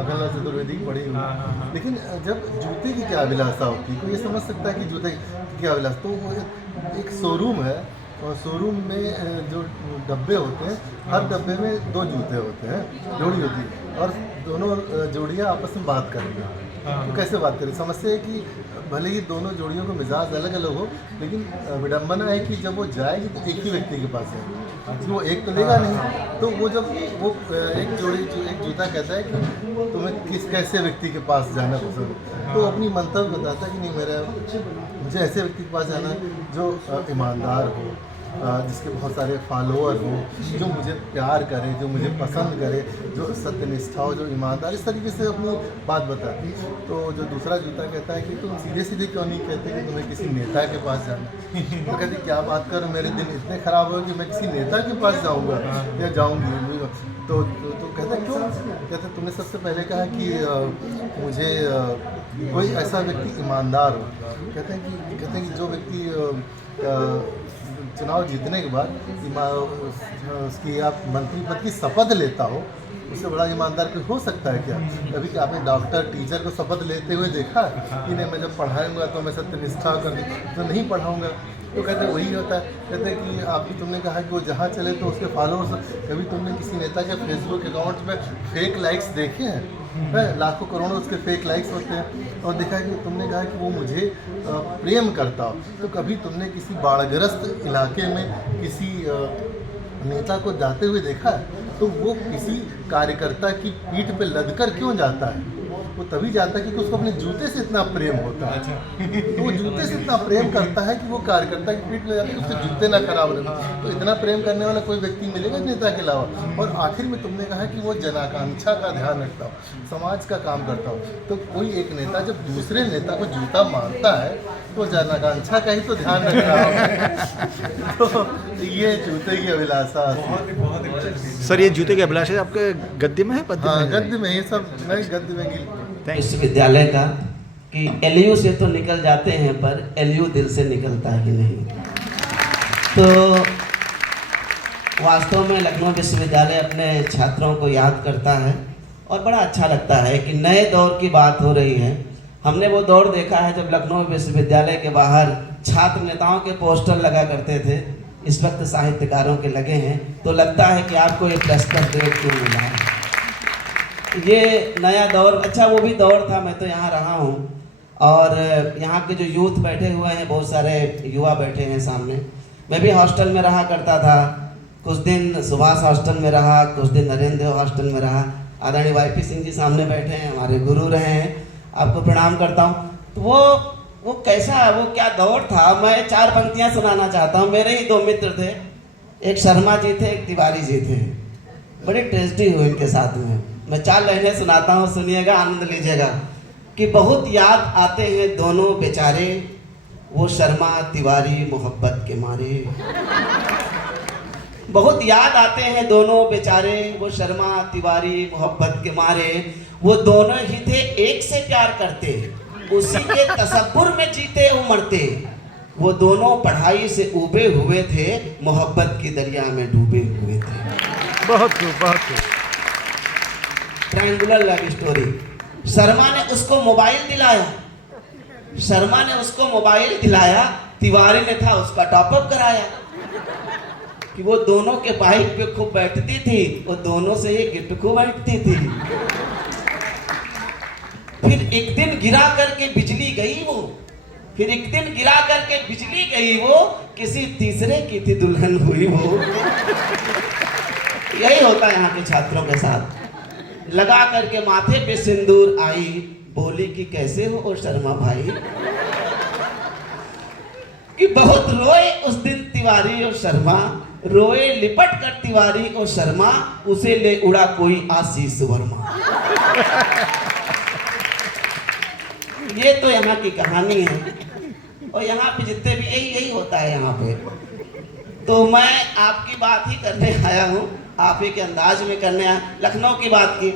अखिलदास चतुर्वेदी की पढ़ी हुई। लेकिन जब जूते की क्या अभिलाषा होती है, कोई ये समझ सकता है कि जूते की क्या अभिलाषा, तो वो एक शोरूम है और शोरूम में जो डब्बे होते हैं, हर डब्बे में 2 जूते होते हैं, जोड़ी होती है, और दोनों जोड़ियाँ आपस में बात कर रही हैं। तो कैसे बात करें? समस्या है कि भले ही दोनों जोड़ियों का मिजाज अलग अलग हो, लेकिन विडंबना है कि जब वो जाएगी तो एक ही व्यक्ति के पास जाएगी, तो वो एक तो लेगा नहीं। तो वो जब वो एक जूता कहता है कि तुम्हें कैसे व्यक्ति के पास जाना पसंद है, तो अपनी मंतव्य बताता है कि नहीं, मुझे ऐसे व्यक्ति के पास जाना है जो ईमानदार हो, जिसके बहुत सारे फॉलोअर हों, जो मुझे प्यार करे, जो मुझे पसंद करे, जो सत्यनिष्ठा हो, जो ईमानदार, इस तरीके से अपनी बात बताए। तो जो दूसरा जूता कहता है कि तुम सीधे सीधे क्यों नहीं कहते कि तुम्हें किसी नेता के पास जाना है? तो कहते क्या बात कर, मेरे दिन इतने ख़राब हो कि मैं किसी नेता के पास जाऊँगा या जाऊँगी। तो कहता क्यों? कहते तुमने सबसे पहले कहा कि मुझे कोई ऐसा व्यक्ति ईमानदार हो। कहते हैं कि जो व्यक्ति चुनाव जीतने के बाद उसकी आप मंत्री पद की शपथ लेता हो, उससे बड़ा ईमानदार कोई हो सकता है क्या? कभी कि आपने डॉक्टर टीचर को शपथ लेते हुए देखा कि नहीं, मैं जब पढ़ाऊंगा तो मैं सत्यनिष्ठा कर तो नहीं पढ़ाऊंगा। तो कहते हैं वही होता है। कहते हैं कि आप तुमने कहा कि वो जहाँ चले तो उसके फॉलोअर्स, कभी तुमने किसी नेता के फेसबुक अकाउंट में फेक लाइक्स देखे हैं? लाखों करोड़ों उसके फेक लाइक्स होते हैं। और देखा कि तुमने कहा कि वो मुझे प्रेम करता हो, तो कभी तुमने किसी बाढ़ग्रस्त इलाके में किसी नेता को जाते हुए देखा है? तो वो किसी कार्यकर्ता की पीठ पे लदकर क्यों जाता है? वो तभी जाता है क्योंकि उसको अपने जूते से इतना प्रेम होता है। तो वो जूते से इतना प्रेम करता है कि वो कार्यकर्ता की पीठ पे जाता है कि उसके जूते ना खराब रहे। तो इतना प्रेम करने वाला कोई व्यक्ति मिलेगा नेता के अलावा। और आखिर में तुमने कहा कि वो जनाकांक्षा का ध्यान रखता हो, समाज का काम करता हो। तो कोई एक नेता जब दूसरे नेता को जूता मारता है तो जनाकांक्षा का ही तो ध्यान रख रहा हो। तो ये जूते की अभिलाषा। सर, ये जूते की अभिलाषा आपके गद्य में है, पद्य में? हाँ, गद्य में, ये सब मैं गद्य में विश्वविद्यालय का कि एलयू से तो निकल जाते हैं पर एलयू दिल से निकलता ही नहीं। तो वास्तव में लखनऊ विश्वविद्यालय अपने छात्रों को याद करता है और बड़ा अच्छा लगता है कि नए दौर की बात हो रही है। हमने वो दौर देखा है जब लखनऊ विश्वविद्यालय के बाहर छात्र नेताओं के पोस्टर लगा करते थे, इस वक्त साहित्यकारों के लगे हैं। तो लगता है कि आपको ये पुरस्कार क्यों मिला है। ये नया दौर, अच्छा वो भी दौर था। मैं तो यहाँ रहा हूँ और यहाँ के जो यूथ बैठे हुए हैं, बहुत सारे युवा बैठे हैं सामने। मैं भी हॉस्टल में रहा करता था, कुछ दिन सुभाष हॉस्टल में रहा, कुछ दिन नरेंद्र हॉस्टल में रहा। आदरणीय वाईपी सिंह जी सामने बैठे हैं, हमारे गुरु रहे हैं, आपको प्रणाम करता हूँ। तो वो कैसा, वो क्या दौर था। मैं 4 पंक्तियाँ सुनाना चाहता हूँ। मेरे ही 2 मित्र थे, एक शर्मा जी थे, एक तिवारी जी थे। बड़ी ट्रेजेडी हुई इनके साथ में। मैं 4 लाइनें सुनाता हूँ, सुनिएगा, आनंद लीजिएगा। कि बहुत याद आते हैं दोनों बेचारे, वो शर्मा तिवारी मोहब्बत के मारे। बहुत याद आते हैं दोनों बेचारे, वो शर्मा तिवारी मोहब्बत के मारे। वो दोनों ही थे, एक से प्यार करते, उसी के तसव्वुर में जीते उमड़ते। वो दोनों पढ़ाई से उबे हुए थे, मोहब्बत की दरिया में डूबे हुए थे। बहुत खूब, बहुत खूब। Triangular love story. शर्मा ने उसको मोबाइल दिलाया, शर्मा ने उसको मोबाइल दिलाया, तिवारी ने था उसका टॉपअप कराया। कि वो दोनों के बाइक पे खूब बैठती थी, वो दोनों से ही गिफ्ट खूब बैठती थी। फिर एक दिन गिरा करके बिजली गई वो, फिर एक दिन गिरा करके बिजली गई वो, किसी तीसरे की थी दुल्हन हुई वो। यही होता है यहाँ के छात्रों के साथ। लगा करके माथे पे सिंदूर आई, बोली कि कैसे हो ओ शर्मा भाई। कि बहुत रोए उस दिन तिवारी और शर्मा, रोए लिपट कर तिवारी और शर्मा, उसे ले उड़ा कोई आशीष वर्मा। ये तो यहाँ की कहानी है और यहाँ पे जितने भी यही होता है यहाँ पे। तो मैं आपकी बात ही करने आया हूँ, आप ही के अंदाज में करने आया। लखनऊ की बात की,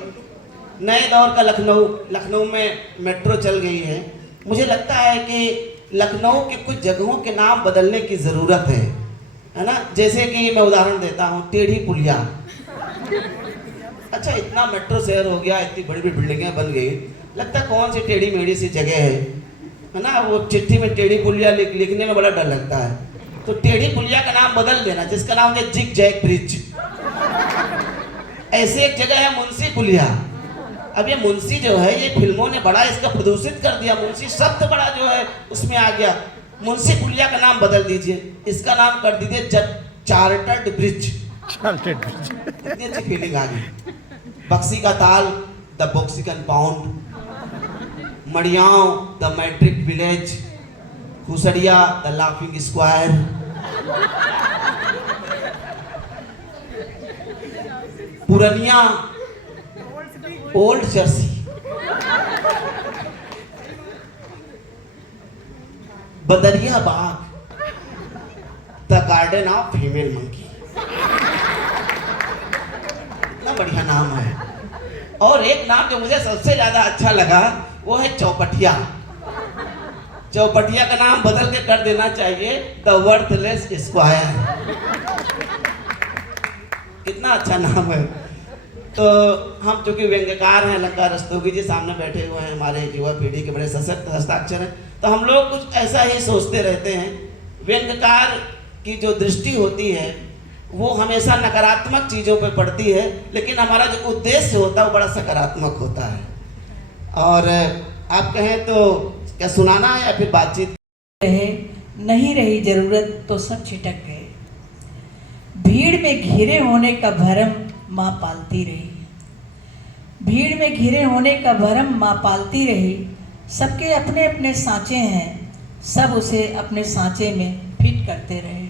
नए दौर का लखनऊ में मेट्रो चल गई है। मुझे लगता है कि लखनऊ के कुछ जगहों के नाम बदलने की ज़रूरत है ना। जैसे कि मैं उदाहरण देता हूँ, टेढ़ी पुलिया। अच्छा इतना मेट्रो शहर हो गया, इतनी बड़ी बड़ी बिल्डिंगें बन गई, लगता है कौन सी टेढ़ी मेढ़ी सी जगह है ना। वो चिट्ठी में टेढ़ी पुलिया लिखने में बड़ा डर लगता है, तो टेढ़ी पुलिया का नाम बदल देना, जिसका नाम है जिग जैग ब्रिज। ऐसे एक जगह है मुंशी पुलिया। अब ये मुंशी जो है, ये फिल्मों ने बड़ा इसका प्रदूषित कर दिया, मुंशी शब्द बड़ा जो है उसमें आ गया। मुंशी पुलिया का नाम बदल दीजिए, इसका नाम कर दीजिए चार्टर्ड ब्रिज। इतनी अच्छी फीलिंग आ गई। बक्सी का ताल द बॉक्सिकन pound, Madiyaon the metric village, Kusadiya the laughing square, Puraniya old jersey, Badariya Bagh the garden of female monkey. इतना बढ़िया नाम है। और एक नाम जो मुझे सबसे ज्यादा अच्छा लगा वो है चौपटिया। चौपटिया का नाम बदल के कर देना चाहिए द वर्थलेस स्क्वायर। कितना अच्छा नाम है। तो हम चूंकि व्यंग्यकार हैं, लंका रस्तोगी जी सामने बैठे हुए हैं, हमारे युवा पीढ़ी के बड़े सशक्त हस्ताक्षर हैं, तो हम लोग कुछ ऐसा ही सोचते रहते हैं। व्यंग्यकार की जो दृष्टि होती है वो हमेशा नकारात्मक चीज़ों पे पड़ती है, लेकिन हमारा जो उद्देश्य होता है वो बड़ा सकारात्मक होता है। और आप कहें तो क्या सुनाना है या फिर बातचीत? रहे नहीं रही जरूरत तो सब छिटक गए, भीड़ में घिरे होने का भरम माँ पालती रही। भीड़ में घिरे होने का भरम माँ पालती रही। सबके अपने अपने सांचे हैं, सब उसे अपने सांचे में फिट करते रहे।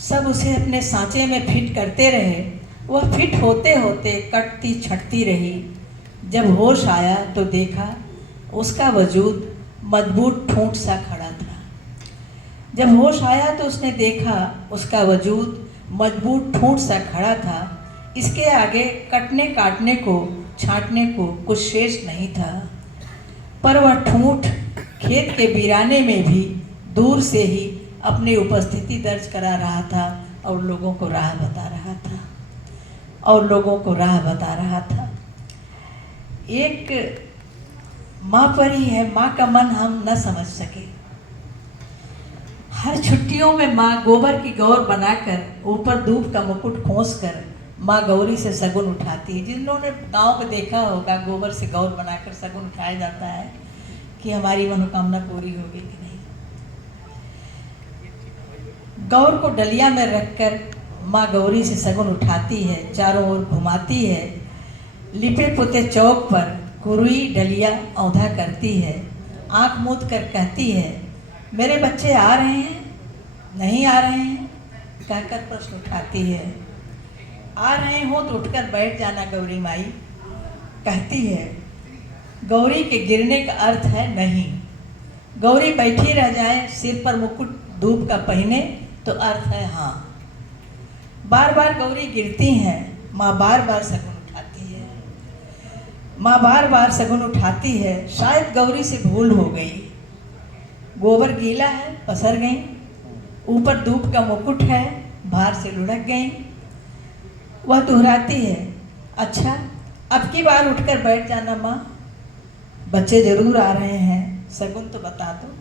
सब उसे अपने सांचे में फिट करते रहे। वह फिट होते होते कटती छटती रही। जब होश आया तो देखा उसका वजूद मजबूत ठूंठ सा खड़ा था। जब होश आया तो उसने देखा उसका वजूद मजबूत ठूंठ सा खड़ा था। इसके आगे कटने काटने को छांटने को कुछ शेष नहीं था। पर वह ठूंठ खेत के वीराने में भी दूर से ही अपनी उपस्थिति दर्ज करा रहा था और लोगों को राह बता रहा था। और लोगों को राह बता रहा था। एक माँ पर ही है, माँ का मन हम न समझ सके। हर छुट्टियों में माँ गोबर की गौर बनाकर ऊपर दूब का मुकुट खोसकर माँ गौरी से सगुन उठाती है। जिन्होंने गांव में देखा होगा, गोबर से गौर बनाकर सगुन उठाया जाता है कि हमारी मनोकामना पूरी होगी कि नहीं। गौर को डलिया में रखकर माँ गौरी से सगुन उठाती है, चारों ओर घुमाती है। लिपे पुते चौक पर कुरुई डलिया औंधा करती है। आँख मूंद कर कहती है, मेरे बच्चे आ रहे हैं नहीं आ रहे हैं, कहकर प्रश्न उठाती है। आ रहे हो तो उठकर बैठ जाना गौरी माई, कहती है। गौरी के गिरने का अर्थ है नहीं। गौरी बैठी रह जाए, सिर पर मुकुट दूब का पहने तो अर्थ है हाँ। बार बार गौरी गिरती हैं, माँ बार बार सगुन उठाती है। माँ बार बार सगुन उठाती है। शायद गौरी से भूल हो गई। गोबर गीला है, पसर गई। ऊपर दूब का मुकुट है, भार से लुढ़क गई। वह दोहराती है, अच्छा अब की बार उठकर बैठ जाना माँ, बच्चे जरूर आ रहे हैं, सगुन तो बता दो।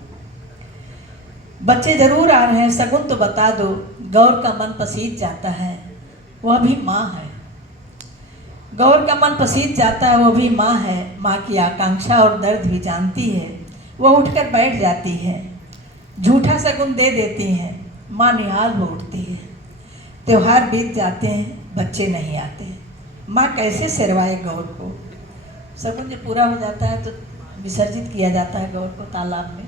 बच्चे जरूर आ रहे हैं, सगुन तो बता दो। गौर का मन पसीज जाता है, वह भी माँ है। गौर का मन पसीज जाता है, वह भी माँ है। माँ की आकांक्षा और दर्द भी जानती है। वह उठकर बैठ जाती है, झूठा सगुन दे देती है। माँ निहाल हो उठती है। त्योहार बीत जाते हैं, बच्चे नहीं आते। माँ कैसे सिरवाए गौर को। सगुन जब पूरा हो जाता है तो विसर्जित किया जाता है गौर को तालाब में।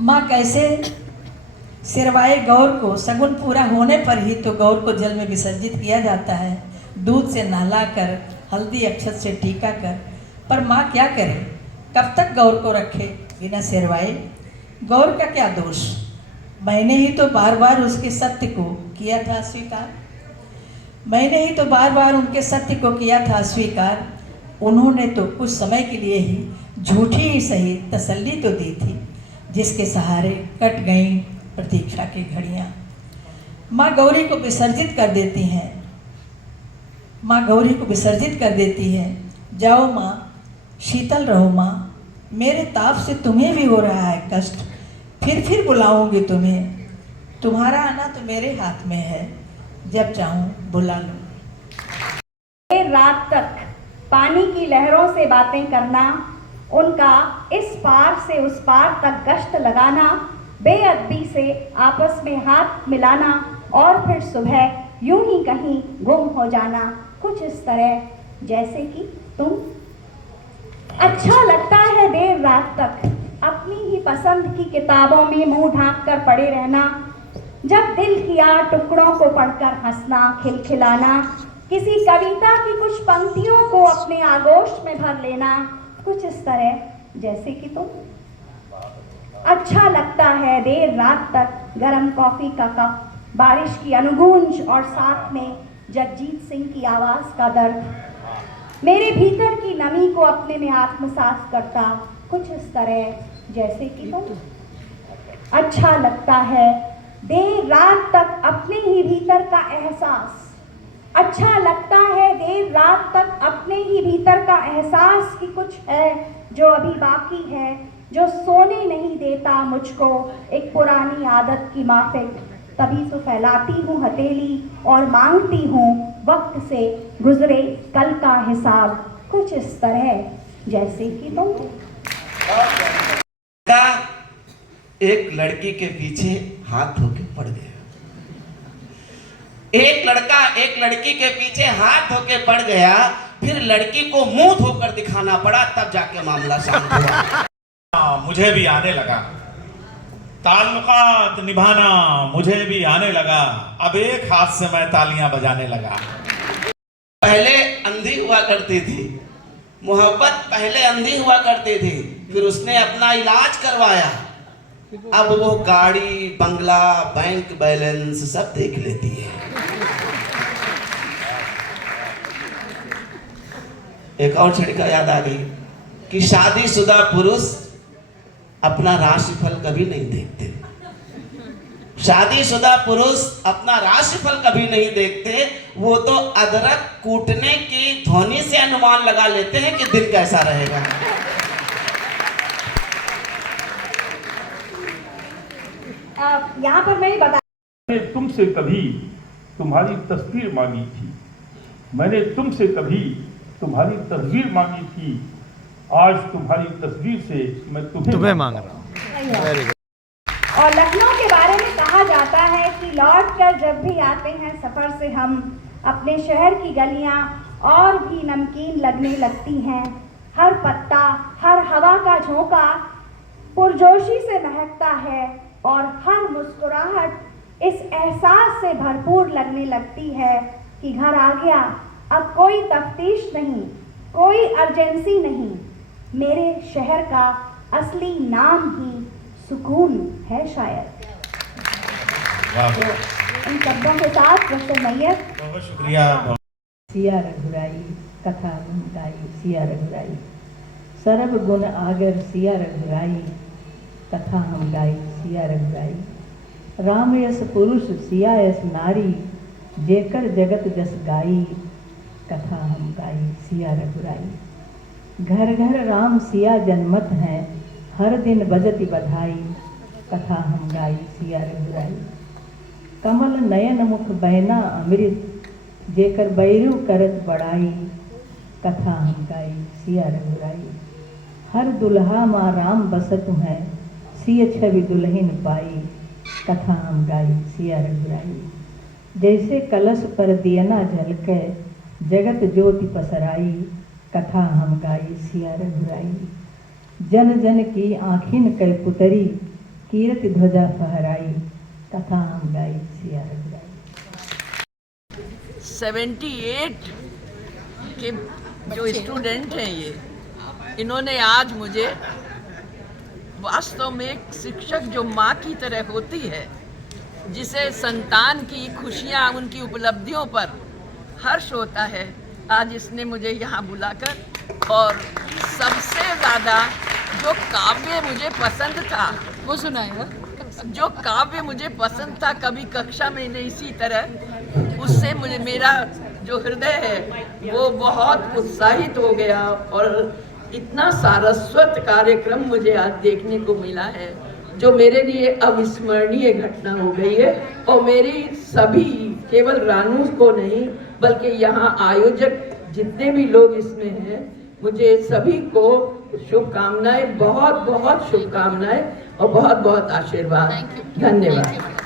माँ कैसे सिरवाए गौर को। सगुन पूरा होने पर ही तो गौर को जल में विसर्जित किया जाता है, दूध से नहलाकर, हल्दी अक्षत से टीका कर। पर माँ क्या करे, कब तक गौर को रखे बिना सिरवाए। गौर का क्या दोष, मैंने ही तो बार बार उसके सत्य को किया था स्वीकार। मैंने ही तो बार बार उनके सत्य को किया था स्वीकार। उन्होंने तो कुछ समय के लिए ही झूठी ही सही तसल्ली तो दी थी, जिसके सहारे कट गई प्रतीक्षा की घड़ियाँ। माँ गौरी को विसर्जित कर देती हैं। माँ गौरी को विसर्जित कर देती है। जाओ माँ, शीतल रहो माँ, मेरे ताप से तुम्हें भी हो रहा है कष्ट, फिर बुलाऊंगी तुम्हें, तुम्हारा आना तो मेरे हाथ में है, जब चाहूँ बुला लो। देर रात तक पानी की लहरों से बातें करना, उनका इस पार से उस पार तक गश्त लगाना, बेअदबी से आपस में हाथ मिलाना और फिर सुबह यूं ही कहीं गुम हो जाना, कुछ इस तरह जैसे कि तुम। अच्छा लगता है देर रात तक अपनी ही पसंद की किताबों में मुंह ढांक कर पड़े रहना, जब दिल किया टुकड़ों को पढ़कर हंसना, खिलखिलाना, किसी कविता की कुछ पंक्तियों को अपने आगोश में भर लेना, कुछ इस तरह जैसे कि तुम। अच्छा लगता है देर रात तक गरम कॉफी का कप, बारिश की अनुगूंज और साथ में जगजीत सिंह की आवाज का दर्द, मेरे भीतर की नमी को अपने में आत्मसात करता, कुछ इस तरह जैसे कि तुम। अच्छा लगता है देर रात तक अपने ही भीतर का एहसास, अच्छा लगता है देर रात तक अपने ही भीतर का एहसास कि कुछ है जो अभी बाकी है, जो सोने नहीं देता मुझको एक पुरानी आदत की माफिक, तभी तो फैलाती हूँ हथेली और मांगती हूँ वक्त से गुजरे कल का हिसाब, कुछ इस तरह जैसे कि तुम। एक लड़की के पीछे हाथ धोके पड़ गया। एक लड़का एक लड़की के पीछे हाथ धोके पड़ गया, फिर लड़की को मुंह धोकर दिखाना पड़ा, तब जाके मामला शांत हुआ। मुझे भी आने लगा ताल्लुकात निभाना, मुझे भी आने लगा, अब एक हाथ से मैं तालियां बजाने लगा। पहले अंधी हुआ करती थी मोहब्बत, पहले अंधी हुआ करती थी, फिर उसने अपना इलाज करवाया, अब वो गाड़ी बंगला बैंक बैलेंस सब देख लेती है। एक और छड़का याद आ गई कि शादीशुदा पुरुष अपना राशिफल कभी नहीं देखते, शादीशुदा पुरुष अपना राशिफल कभी नहीं देखते, वो तो अदरक कूटने की ध्वनि से अनुमान लगा लेते हैं कि दिन कैसा रहेगा। यहाँ पर मैं बता, मैंने तुमसे कभी तुम्हारी तस्वीर मांगी थी, मैंने तुमसे कभी तुम्हारी तस्वीर मांगी थी, आज तुम्हारी तस्वीर से मैं तुम्हें मांग रहा हूँ। Very good. और लखनऊ के बारे में कहा जाता है कि लौटकर जब भी आते हैं सफर से हम, अपने शहर की गलियां और भी नमकीन लगने लगती हैं, हर पत्ता हर हवा का झोंका पुरजोशी से महकता है और हर मुस्कुराहट इस एहसास से भरपूर लगने लगती है कि घर आ गया, अब कोई तफ्तीश नहीं, कोई अर्जेंसी नहीं, मेरे शहर का असली नाम ही सुकून है शायद। तो इन शब्दों के साथ प्रोफेसर मैयर, बहुत शुक्रिया। सिया रघुराई कथा गुण गाई, सिया रघुराई सर्व गुण आगर सिया रघुराई, कथा हम गाई सिया रघुराई। राम यस पुरुष सिया यस नारी, जेकर जगत जस गाई, कथा हम गाई सिया रघुराई। घर घर राम सिया जन्मत हैं, हर दिन बजति बधाई, कथा हम गाई सिया रघुराई। कमल नयन मुख बहना अमृत, जेकर बैरू करत बड़ाई, कथा हम गाई सिया रघुराई। हर दुल्हा माँ राम बसत हैं, सिय छवि दुल्हन पाई, कथा हम गाई सिया रघुराई। जैसे कलश पर दियना झलके, जगत ज्योति पसराई, कथा हम गाई सिया रघुराई। जन जन की आँखिन कै पुतरी, कीरति ध्वजा फहराई, कथा हम गाई सिया रघुराई। 78 के जो स्टूडेंट हैं ये, इन्होंने आज मुझे वास्तव में एक शिक्षक जो माँ की तरह होती है, जिसे संतान की खुशियाँ उनकी उपलब्धियों पर हर्ष होता है, आज इसने मुझे यहाँ बुलाकर और सबसे ज़्यादा जो काव्य मुझे पसंद था वो सुनाया। जो काव्य मुझे पसंद था कभी कक्षा में नहीं, इसी तरह उससे मुझे मेरा जो हृदय है वो बहुत उत्साहित हो गया और इतना सारस्वत कार्यक्रम मुझे आज देखने को मिला है जो मेरे लिए अविस्मरणीय घटना हो गई है। और मेरी सभी, केवल रानू को नहीं बल्कि यहाँ आयोजक जितने भी लोग इसमें हैं, मुझे सभी को शुभकामनाएं, बहुत बहुत शुभकामनाएं और बहुत बहुत आशीर्वाद। धन्यवाद।